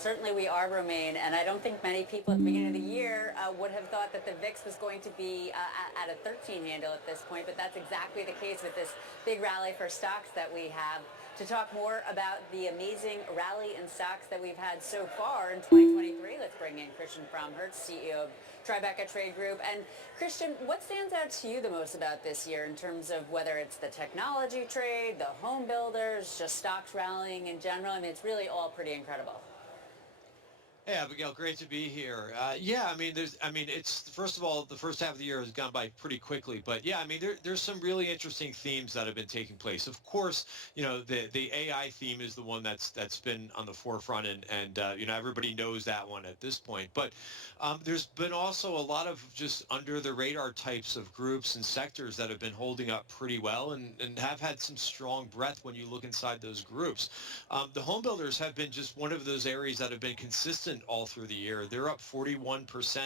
certainly we are, Romaine, and I don't think many people at the beginning of the year would have thought that the VIX was going to be at a 13 handle at this point, but that's exactly the case with this big rally for stocks that we have. To talk more about the amazing rally in stocks that we've had so far in 2023, let's bring in Christian Fromhertz, CEO of Tribeca Trade Group. And Christian, what stands out to you the most about this year in terms of whether it's the technology trade, the home builders, just stocks rallying in general? I mean, it's really all pretty incredible. Hey, Abigail, great to be here. Yeah, it's first of all, the first half of the year has gone by pretty quickly, but yeah, there's some really interesting themes that have been taking place. Of course, the AI theme is the one that's been on the forefront, and everybody knows that one at this point. But there's been also a lot of just under the radar types of groups and sectors that have been holding up pretty well and have had some strong breadth when you look inside those groups. The home builders have been just one of those areas that have been consistent all through the year. They're up 41%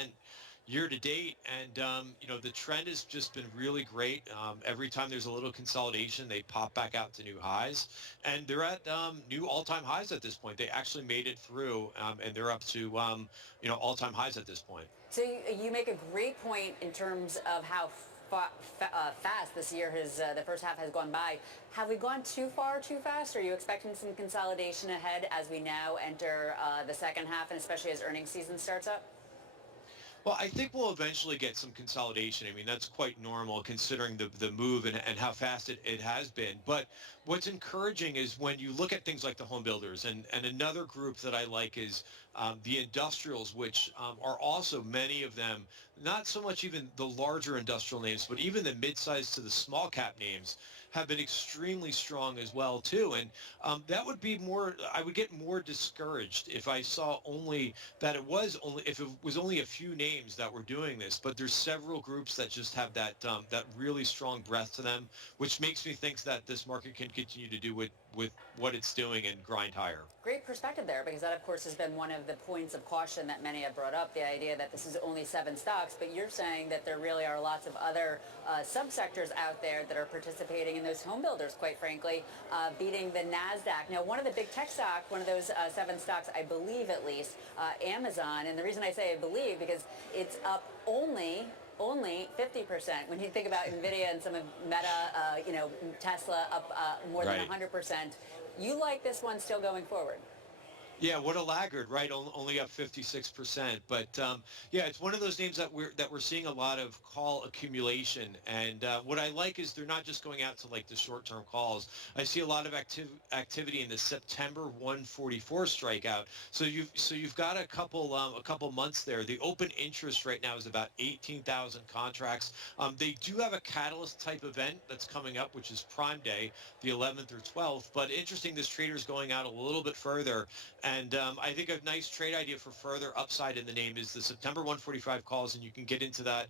year to date, and the trend has just been really great. Every time there's a little consolidation, they pop back out to new highs, and they're at new all-time highs at this point. They actually made it through, and they're up to all-time highs at this point. So you make a great point in terms of how fast this year the first half has gone by. Have we gone too far too fast? Are you expecting some consolidation ahead as we now enter the second half, and especially as earnings season starts up? Well, I think we'll eventually get some consolidation. I mean, that's quite normal considering the move and how fast it has been. But what's encouraging is when you look at things like the home builders, and another group that I like is the industrials, which are also many of them, not so much even the larger industrial names, but even the mid-sized to the small cap names have been extremely strong as well too. And that would be more, I would get more discouraged if I saw if it was only a few names that were doing this, but there's several groups that just have that really strong breadth to them, which makes me think that this market can continue to do with what it's doing and grind higher. Great perspective there, because that, of course, has been one of the points of caution that many have brought up, the idea that this is only 7 stocks, but you're saying that there really are lots of other subsectors out there that are participating in those home builders, quite frankly, beating the NASDAQ. Now, one of the big tech stocks, one of those 7 stocks, I believe at least, Amazon, and the reason I say I believe, because it's up only 50%. When you think about NVIDIA and some of Meta, Tesla up more than 100%. You like this one still going forward? Yeah, what a laggard, right? Only up 56%. But yeah, it's one of those names that we're seeing a lot of call accumulation. And what I like is they're not just going out to like the short-term calls. I see a lot of activity in the September 144 strikeout. So you've got a couple months there. The open interest right now is about 18,000 contracts. They do have a catalyst type event that's coming up, which is Prime Day, the 11th or 12th. But interesting, this trader's going out a little bit further. And I think a nice trade idea for further upside in the name is the September 145 calls, and you can get into that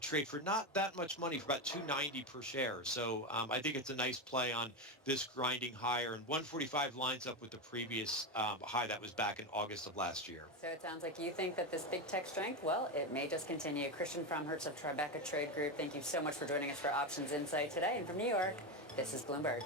trade for not that much money, for about $2.90 per share. So I think it's a nice play on this grinding higher, and 145 lines up with the previous high that was back in August of last year. So it sounds like you think that this big tech strength, well, it may just continue. Christian Fromhertz of Tribeca Trade Group, thank you so much for joining us for Options Insight today. And from New York, this is Bloomberg.